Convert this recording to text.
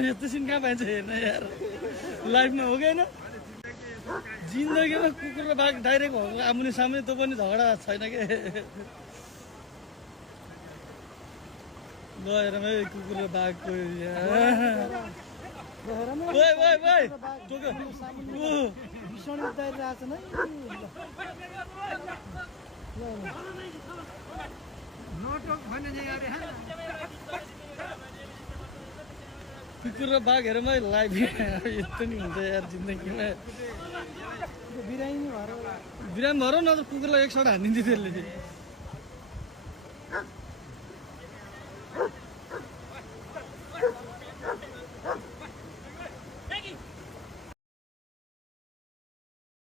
यस्तो सिन कहाँ पाइन्छ हेर्न यार लाइफमा हो कि होइन जिन्दगीमा कुकुर र बाघ डाइरेक्ट आमुने सामने त पनि झगडा छैन के गएर कुकुर र बाघको कुकुर र बाघ हेरमै लाइफ यस्तो नि हुन्छ यार जिन्दगीमा बिरामी भएर न त कुकुरलाई एकसाथ हानिदिन्थ्यो त्यसले